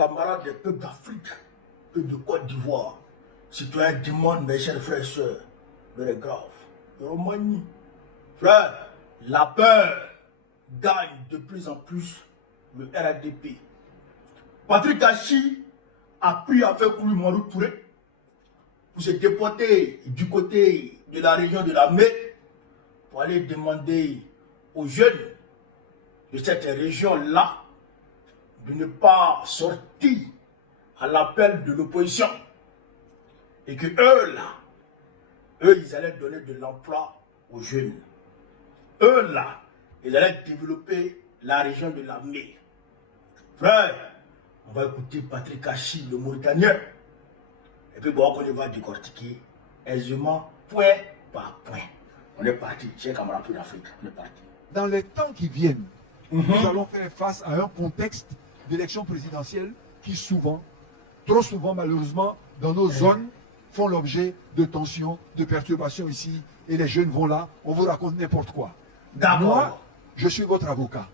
camarades des peuples d'Afrique, peuples de Côte d'Ivoire, citoyens du monde, mes chers frères et sœurs, le grave. Romani, frère, la peur gagne de plus en plus le RADP. Patrick Achi a pris avec lui Marou Touré pour se déporter du côté de la région de la Mai pour aller demander aux jeunes de cette région-là de ne pas sortir à l'appel de l'opposition. Et que eux, là, ils allaient donner de l'emploi aux jeunes. Eux, là, ils allaient développer la région de la Mai. Frère, on va écouter Patrick Achi, le Mauritanien. Et puis, bon, on va décortiquer aisément, point par point. On est parti, chers camarades d'Afrique, on est parti. Dans les temps qui viennent, nous allons faire face à un contexte d'élection présidentielle qui souvent, trop souvent malheureusement, dans nos zones, font l'objet de tensions, de perturbations ici. Et les jeunes vont là, on vous raconte n'importe quoi. Moi, je suis votre avocat.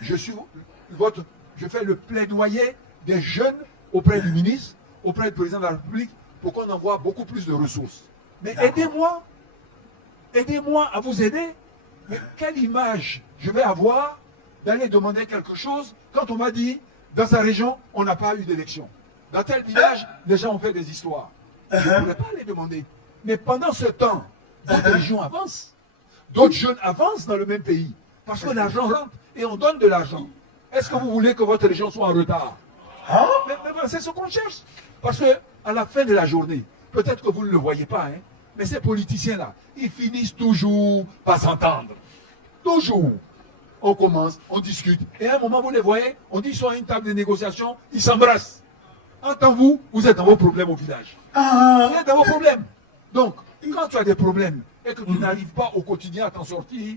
Je fais le plaidoyer des jeunes auprès du ministre, auprès du président de la République, pour qu'on envoie beaucoup plus de ressources. Mais aidez-moi à vous aider. Mais quelle image je vais avoir d'aller demander quelque chose quand on m'a dit, dans sa région, on n'a pas eu d'élection. Dans tel village, les gens ont fait des histoires. Je ne pourrais pas les demander. Mais pendant ce temps, d'autres régions avancent. D'autres jeunes avancent dans le même pays. Parce que l'argent rentre et on donne de l'argent. Est-ce que vous voulez que votre région soit en retard? Mais c'est ce qu'on cherche. Parce qu'à la fin de la journée, peut-être que vous ne le voyez pas, hein, mais ces politiciens-là, ils finissent toujours par s'entendre. Toujours. On commence, on discute. Et à un moment, vous les voyez, on dit, ils sont à une table de négociation, ils s'embrassent. En tant que vous êtes dans vos problèmes au village. Vous êtes dans vos problèmes. Donc, quand tu as des problèmes et que tu n'arrives pas au quotidien à t'en sortir,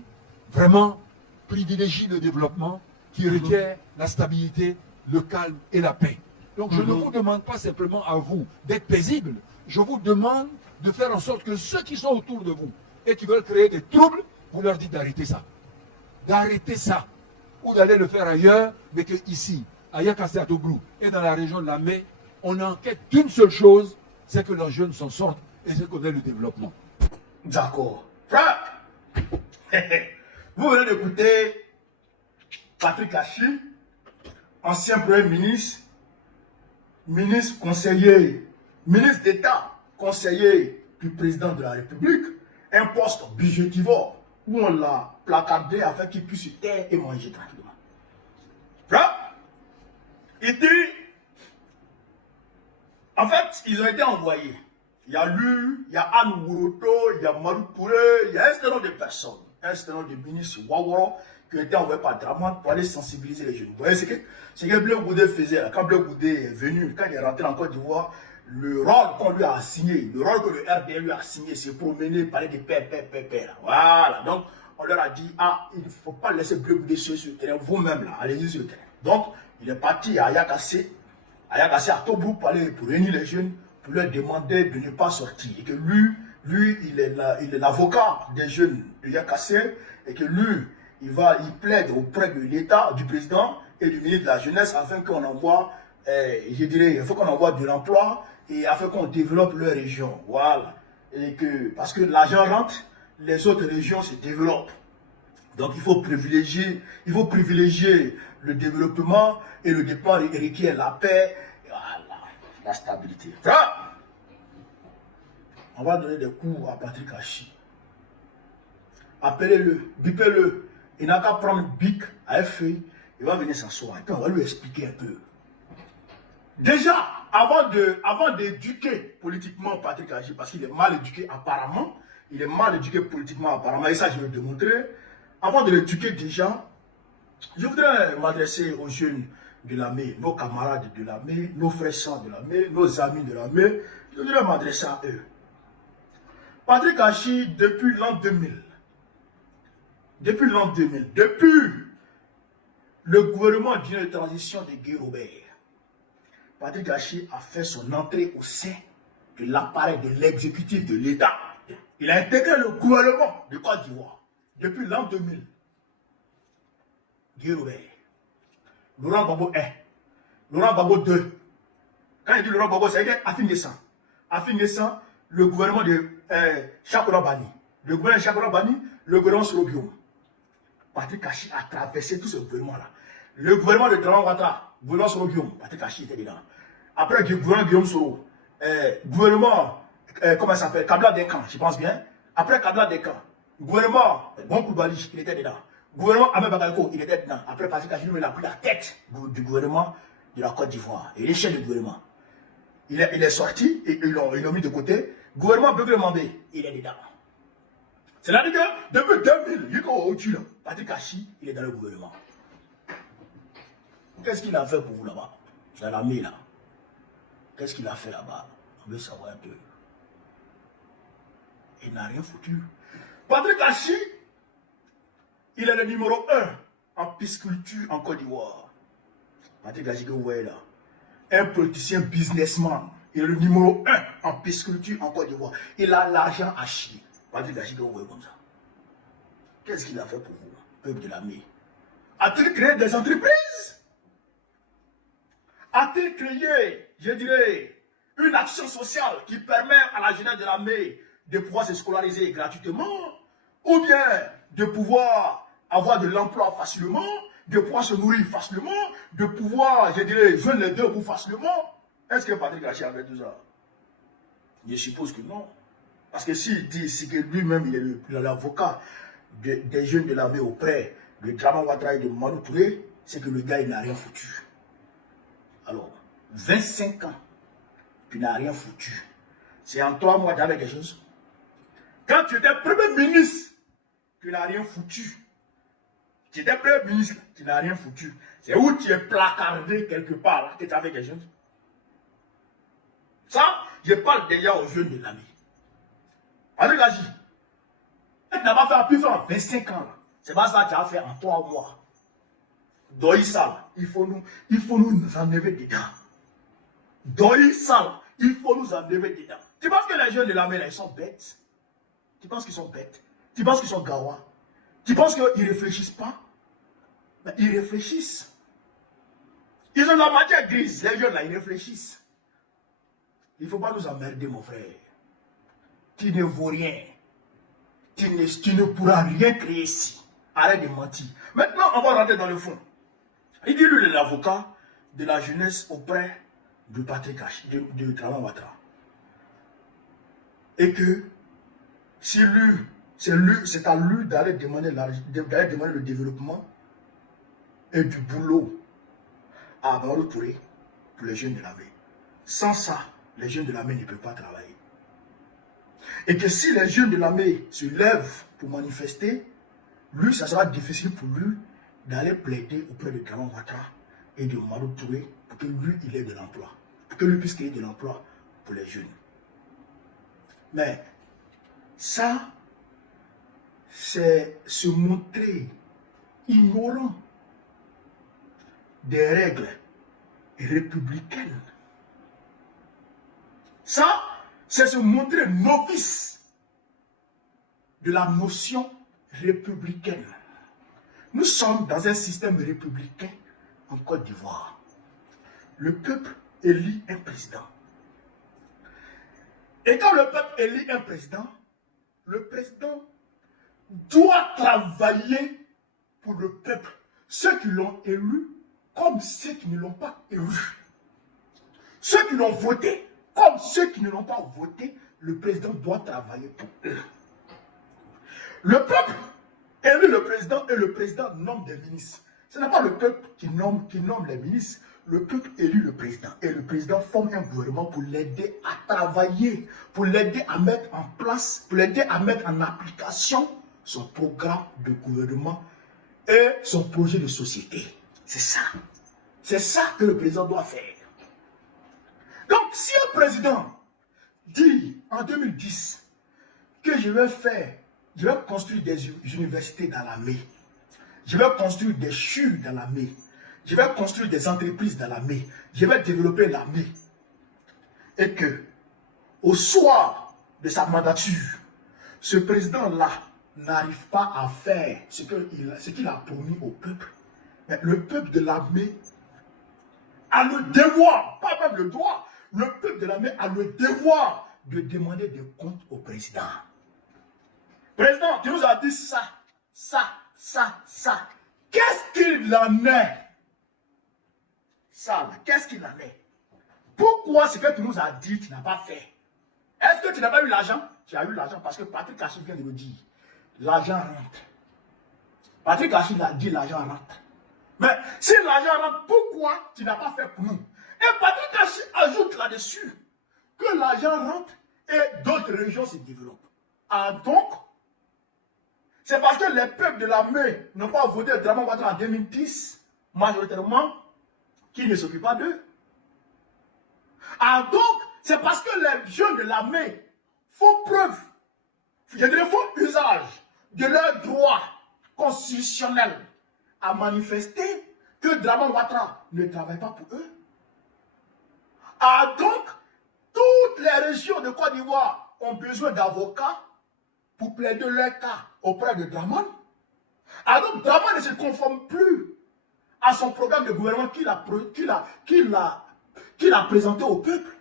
vraiment, privilégie le développement qui requiert la stabilité, le calme et la paix. Donc, je ne vous demande pas simplement à vous d'être paisible. Je vous demande de faire en sorte que ceux qui sont autour de vous et qui veulent créer des troubles, vous leur dites d'arrêter ça. D'arrêter ça. Ou d'aller le faire ailleurs, mais que ici, à Yakassé-Atoglou et dans la région de la Mai, on enquête d'une seule chose, c'est que leurs jeunes s'en sortent et c'est qu'on ait le développement. D'accord. Frère, vous venez d'écouter Patrick Achi, ancien Premier ministre, ministre conseiller, ministre d'État, conseiller du président de la République, un poste budgétivore où on l'a placardé afin qu'il puisse se taire et manger tranquillement. Frère, il dit, en fait, ils ont été envoyés. Il y a lui, il y a Anne Wuroto, il y a Marou Touré, il y a un certain nombre de personnes, un certain nombre de ministres Waworo qui ont été envoyés par Draman pour aller sensibiliser les jeunes. Vous voyez ce que Bleu Goudé faisait là. Quand Bleu Goudé est venu, quand il est rentré en Côte d'Ivoire, le rôle qu'on lui a assigné, le rôle que le RDL lui a assigné, c'est promener, parler de paix. Voilà. Donc, on leur a dit, il ne faut pas laisser Bleu Goudé sur le terrain, vous-même là, allez-y sur le terrain. Donc, il est parti à Yakassé, à Tobruk pour réunir les jeunes, pour leur demander de ne pas sortir. Et que lui, il est l'avocat des jeunes de Yakassé, et que lui, il plaide auprès de l'État, du président et du ministre de la Jeunesse, afin qu'on envoie, il faut qu'on envoie de l'emploi, et afin qu'on développe leur région. Voilà. Et parce que l'argent rentre, les autres régions se développent. Donc il faut privilégier le développement et le départ requiert la paix, voilà, la stabilité. Ça, on va donner des cours à Patrick Achi. Appelez-le, bipez-le. Il n'a qu'à prendre un bic à un feuille, il va venir s'asseoir. Et puis on va lui expliquer un peu. Déjà, avant d'éduquer politiquement Patrick Achi, parce qu'il est mal éduqué apparemment, il est mal éduqué politiquement apparemment, et ça je vais le démontrer. Avant de l'éduquer déjà, je voudrais m'adresser aux jeunes de la Mai, nos camarades de la Mai, nos frères sœurs de la Mai, nos amis de la Mai. Je voudrais m'adresser à eux. Patrick Achi, depuis l'an 2000, depuis le gouvernement d'une transition de Guy Robert, Patrick Achi a fait son entrée au sein de l'appareil de l'exécutif de l'État. Il a intégré le gouvernement de Côte d'Ivoire depuis l'an 2000. Guy Robert, Laurent Gbagbo 1, Laurent Gbagbo 2. Quand il dit Laurent Gbagbo, c'est Afin Guessan. Afin Guessan, le gouvernement de Chakora Bani. Le gouvernement de Chakora Bani, le gouvernement Sorobium. Patrick Kachi a traversé tout ce gouvernement-là. Le gouvernement de Draman Ouattara, gouvernement Sorobium, Patrick Kachi était dedans. Après le gouvernement Guillaume Soro, gouvernement, comment ça s'appelle, Kabila Denkan, je pense bien. Après Kabila Denkan, gouvernement Bon Koubali, il était dedans. Gouvernement Ahmed Bagalko, il était dedans. Après Patrick Kachi, il a pris la tête du gouvernement de la Côte d'Ivoire. Il est chef du gouvernement. Il est sorti et ils l'ont mis de côté. Gouvernement Beugre Mambé, il est dedans. C'est-à-dire que depuis 2000, il est au-dessus. Patrick Kachi, il est dans le gouvernement. Qu'est-ce qu'il a fait pour vous là-bas? Dans l'armée là. Qu'est-ce qu'il a fait là-bas? On veut savoir un peu. Il n'a rien foutu. Patrick Kachi, il est le numéro 1 en pisciculture en Côte d'Ivoire. Patrick Kachi, que vous voyez là. Un politicien businessman. Il est le numéro 1 en pisciculture en Côte d'Ivoire. Il a l'argent à chier. Patrick Kachi, que vous voyez comme ça. Qu'est-ce qu'il a fait pour vous, peuple de l'armée? A-t-il créé des entreprises? A-t-il créé, je dirais, une action sociale qui permet à la jeunesse de l'armée de pouvoir se scolariser gratuitement, ou bien de pouvoir avoir de l'emploi facilement, de pouvoir se nourrir facilement, de pouvoir, je dirais, joindre les deux bouts facilement? Est-ce que Patrick Kachi avait tout ça? Je suppose que non. Parce que s'il dit que lui-même, il est l'avocat des jeunes de l'armée auprès de Draman Ouattara et de Manu Touré, c'est que le gars, il n'a rien foutu. Alors, 25 ans, tu n'as rien foutu. C'est en 3 mois, tu avais quelque chose. Quand tu étais premier ministre, tu n'as rien foutu. Tu étais premier ministre, tu n'as rien foutu. C'est où tu es placardé quelque part, là, que tu avais quelque chose. Ça, je parle déjà aux jeunes de l'armée. Patrick Kachi, tu n'as pas fait plus faire 25 ans. C'est pas ça que tu as fait en 3 mois. Doïssa, il faut nous enlever dedans. Doïssa, il faut nous enlever dedans. Tu penses que les jeunes de l'armée, ils sont bêtes? Tu penses qu'ils sont bêtes? Tu penses qu'ils sont gawa? Tu penses qu'ils ne réfléchissent pas? Mais ils réfléchissent. Ils ont la matière grise, les jeunes là, ils réfléchissent. Il ne faut pas nous emmerder, mon frère. Tu ne vaux rien. Tu ne pourras rien créer ici. Arrête de mentir. Maintenant, on va rentrer dans le fond. Il dit, lui, il est l'avocat de la jeunesse auprès de Patrick Kachi, de Draman Ouattara. Et que, si lui, c'est à lui d'aller demander le développement et du boulot à Manu Touré pour les jeunes de l'armée. Sans ça, les jeunes de l'armée ne peuvent pas travailler. Et que si les jeunes de l'armée se lèvent pour manifester, lui, ça sera difficile pour lui d'aller plaider auprès de Draman Ouattara et de Manu Touré pour que lui, il ait de l'emploi. Pour que lui puisse créer de l'emploi pour les jeunes. Mais ça, c'est se montrer ignorant des règles républicaines. Ça, c'est se montrer novice de la notion républicaine. Nous sommes dans un système républicain en Côte d'Ivoire. Le peuple élit un président. Et quand le peuple élit un président, le président doit travailler pour le peuple. Ceux qui l'ont élu comme ceux qui ne l'ont pas élu. Ceux qui l'ont voté comme ceux qui ne l'ont pas voté, le président doit travailler pour eux. Le peuple élit le président et le président nomme des ministres. Ce n'est pas le peuple qui nomme les ministres. Le peuple élit le président et le président forme un gouvernement pour l'aider à travailler, pour l'aider à mettre en place, pour l'aider à mettre en application son programme de gouvernement et son projet de société. C'est ça. C'est ça que le président doit faire. Donc, si un président dit en 2010 que je vais construire des universités dans l'armée, je vais construire des CHU dans l'armée, je vais construire des entreprises dans l'armée, je vais développer l'armée, et que au soir de sa mandature, ce président-là n'arrive pas à faire ce qu'il a promis au peuple, mais le peuple de l'armée a le devoir, pas même le droit, le peuple de l'armée a le devoir de demander des comptes au président. Président, tu nous as dit ça, ça, ça, ça. Qu'est-ce qu'il en est? Ça, qu'est-ce qu'il en est? Pourquoi ce que tu nous as dit, tu n'as pas fait? Est-ce que tu n'as pas eu l'argent? Tu as eu l'argent parce que Patrick Kachi vient de le dire. L'argent rentre. Patrick Kachi l'a dit, l'argent rentre. Mais si l'argent rentre, pourquoi tu n'as pas fait pour nous? Et Patrick Kachi ajoute là-dessus que l'argent rentre et d'autres régions se développent. Ah donc, c'est parce que les peuples de l'armée n'ont pas voté Dramane Ouattara en 2010, majoritairement, qu'ils ne s'occupent pas d'eux. Ah donc, c'est parce que les jeunes de l'armée font preuve, je dirais font usage de leur droit constitutionnel à manifester que Dramane Ouattara ne travaille pas pour eux. Ah donc, toutes les régions de Côte d'Ivoire ont besoin d'avocats pour plaider leur cas auprès de Dramane. Ah donc, Dramane ne se conforme plus à son programme de gouvernement qu'il a présenté au peuple.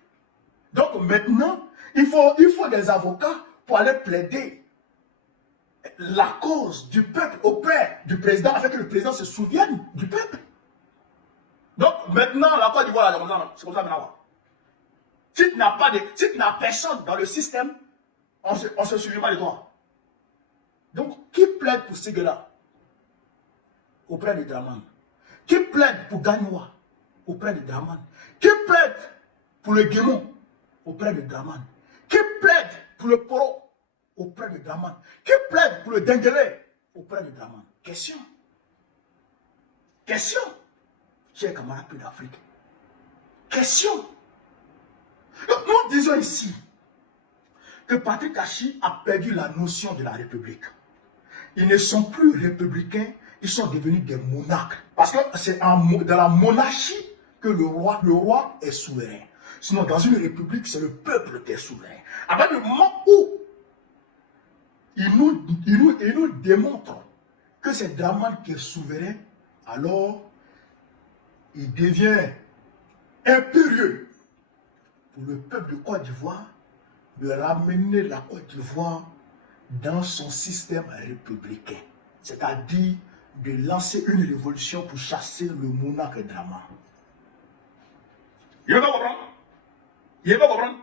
Donc maintenant, il faut des avocats pour aller plaider la cause du peuple auprès du président, afin que le président se souvienne du peuple. Donc maintenant, la Côte d'Ivoire, c'est comme ça maintenant. Si tu n'as personne dans le système, on ne se souvient pas de toi. Donc, qui plaide pour ces gars-là? Auprès de Dramane. Qui plaide pour Gagnoua? Auprès de Dramane. Qui plaide pour le Guémon? Auprès de Dramane. Qui plaide pour le Poro? Auprès de Dramane. Qui plaide pour le Denguele? Auprès de Dramane. Question. Question. Chers camarades d'Afrique. Question. Donc nous disons ici que Patrick Kachi a perdu la notion de la République. Ils ne sont plus républicains, ils sont devenus des monarques. Parce que c'est dans la monarchie que le roi est souverain. Sinon, dans une république, c'est le peuple qui est souverain. À partir du moment où il nous démontre que c'est Dramane qui est souverain, alors il devient impérieux pour le peuple de Côte d'Ivoire de ramener la Côte d'Ivoire dans son système républicain. C'est-à-dire de lancer une révolution pour chasser le monarque Dramane. Il va comprendre. Il va comprendre.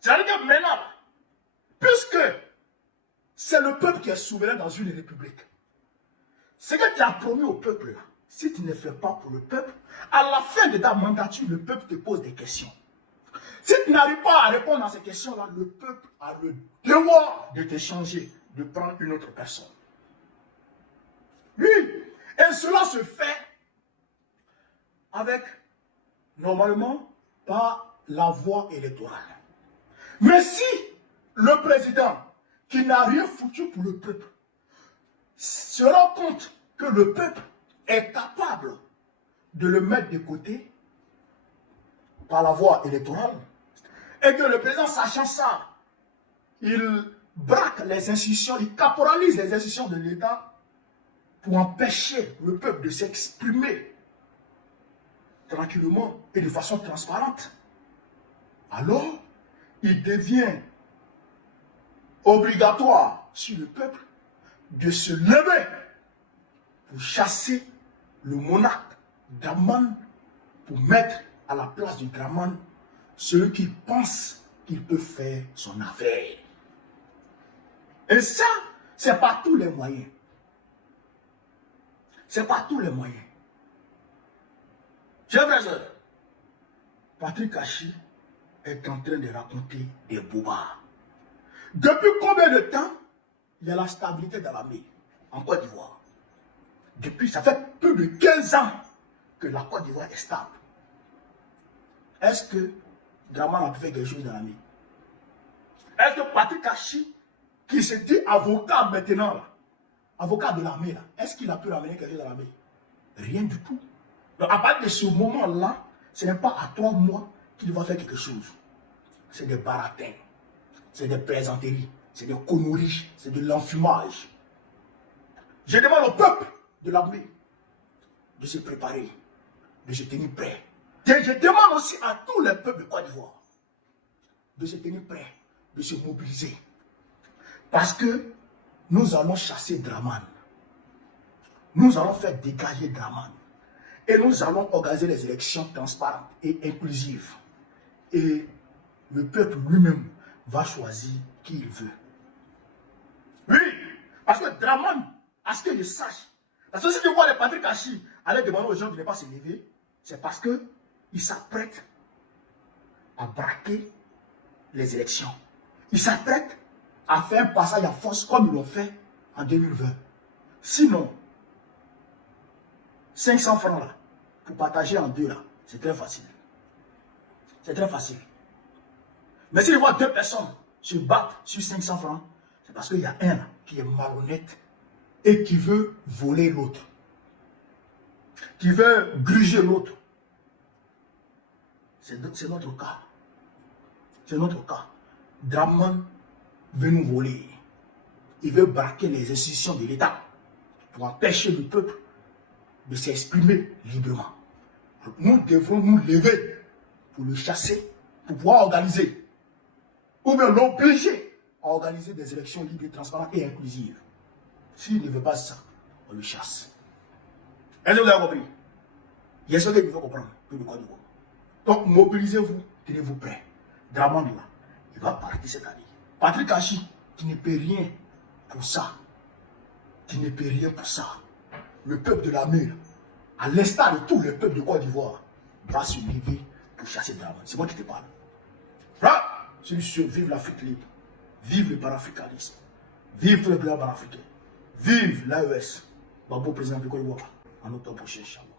C'est-à-dire que maintenant, puisque c'est le peuple qui est souverain dans une république, ce que tu as promis au peuple là, si tu ne fais pas pour le peuple, à la fin de ta mandature, le peuple te pose des questions. Si tu n'arrives pas à répondre à ces questions-là, le peuple a le devoir de te changer, de prendre une autre personne. Oui, et cela se fait avec, normalement, par la voie électorale. Mais si le président, qui n'a rien foutu pour le peuple, se rend compte que le peuple est capable de le mettre de côté par la voie électorale, et que le président, sachant ça, il braque les institutions, il caporalise les institutions de l'État pour empêcher le peuple de s'exprimer tranquillement et de façon transparente. Alors, il devient obligatoire sur le peuple de se lever pour chasser le monarque Dramane, pour mettre à la place du Dramane celui qui pense qu'il peut faire son affaire. Et ça, c'est par tous les moyens. C'est par tous les moyens. Chers frères et sœurs, Patrick Kachi est en train de raconter des bobards. Depuis combien de temps il y a la stabilité dans l'armée en Côte d'Ivoire? Depuis, ça fait plus de 15 ans que la Côte d'Ivoire est stable. Est-ce que Dramane a pu faire quelque chose dans l'armée? Est-ce que Patrick Kachi, qui se dit avocat maintenant, là, avocat de l'armée, là, est-ce qu'il a pu ramener quelque chose dans l'armée? Rien du tout. Donc à partir de ce moment-là, ce n'est pas à 3 mois qu'il va faire quelque chose. C'est des baratins, c'est des plaisanteries, c'est des conneries, c'est de l'enfumage. Je demande au peuple de l'armée de se préparer, de se tenir prêt. Je demande aussi à tous les peuples de Côte d'Ivoire de se tenir prêts, de se mobiliser. Parce que nous allons chasser Draman. Nous allons faire dégager Draman. Et nous allons organiser les élections transparentes et inclusives. Et le peuple lui-même va choisir qui il veut. Oui, parce que Draman, à ce que je sache, parce que si je vois les Patrick Kachi aller demander aux gens de ne pas se lever, c'est parce qu'ils s'apprêtent à braquer les élections. Ils s'apprêtent à faire un passage à force comme ils l'ont fait en 2020. Sinon, 500 francs là, pour partager en deux là, c'est très facile. C'est très facile. Mais si je vois deux personnes se battre sur 500 francs, c'est parce qu'il y a un là, qui est malhonnête et qui veut voler l'autre. Qui veut gruger l'autre. C'est notre cas. C'est notre cas. Draman veut nous voler. Il veut braquer les institutions de l'État pour empêcher le peuple de s'exprimer librement. Donc nous devons nous lever pour le chasser, pour pouvoir organiser, ou bien l'obliger à organiser des élections libres, transparentes et inclusives. S'il ne veut pas ça, on le chasse. Est-ce que vous avez compris? J'espère que vous allez comprendre que le Côte d'Ivoire. Donc mobilisez-vous, tenez-vous prêts. Draman là, il va partir cette année. Patrick Kachi, qui ne peut rien pour ça. Qui ne peut rien pour ça. Le peuple de la mur, à l'instar de tous les peuples de Côte d'Ivoire, va se lever pour chasser Draman. C'est moi qui te parle. Là, celui-ci, vive l'Afrique libre. Vive le panafricanisme. Vive tous les pays panafricains. Vive l'AES. Babo président de Côte d'Ivoire. En octobre prochain, Inch'Allah.